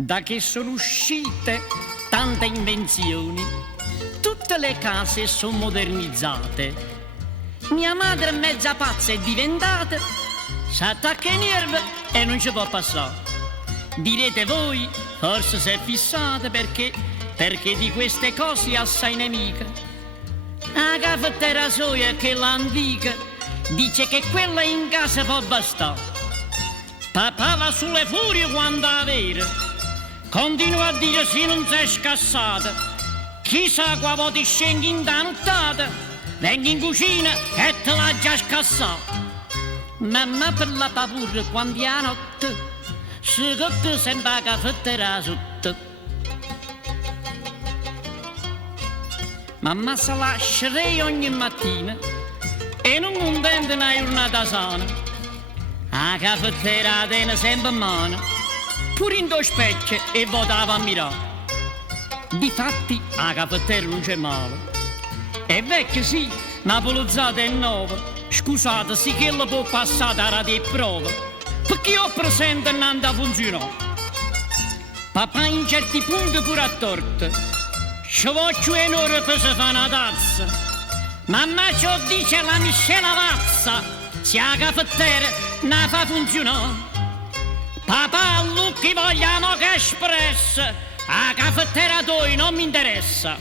Da che sono uscite tante invenzioni, tutte le case sono modernizzate. Mia madre mezza pazza è diventata, s'attacca ai nervi e non ci può passare. Direte voi, forse si è fissata perché di queste cose è assai nemica. La caffettiera soia che l'antica dice che quella in casa può bastare. Papà va sulle furie quando avere, continua a dire se non sei scassata. Chissà qua voti scendi in da nottata, vengi in cucina e te l'ha già scassata. Mamma per la paura quando è la notte, si cotta sempre la caffettiera sotto. Mamma se lascerei ogni mattina e non contenta una giornata sana. La caffettiera tiene sempre in mano, pure in due specchie e votava a mirare. Difatti la caffettiera non c'è male. È vecchia sì, ma polizzata è nuova. Scusate, sì che la può passare da radio e prova, perché ho presente non da funzionare. Papà in certi punti pure a torto, ci voglio un'ora per si fa una tazza. Mamma ciò dice la miscela pazza, se la caffettiera non fa funzionare. Papà, Lucchi vogliamo che espressa, la caffettiera toi non mi interessa.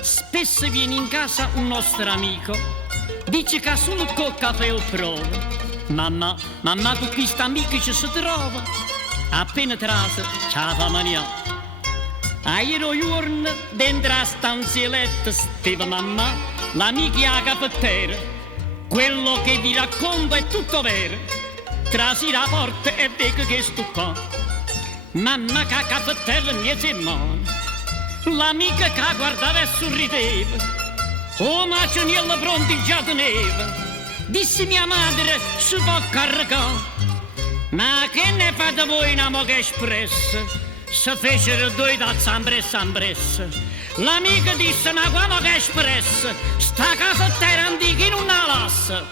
Spesso viene in casa un nostro amico, dice che solo col caffè o prova. Mamma, con questa amica ci si trova, appena trasa ce la fa maniare. A ieri giorno dentro la stanzietta stava mamma, l'amica a caffettiera. Quello che vi racconto è tutto vero, trasi la porta e vedo che sto qua. Mamma che a caffettiera mi è in mano, l'amica che guardava e sorrideva. Oh, ma c'è niente pronti già teneva. Disse mia madre, si può caricare. Ma che ne fate voi una moca espressa? Se fecero due tazze ambressa. L'amica disse, ma qua moca espressa, sta caffettiera antica in una lassa.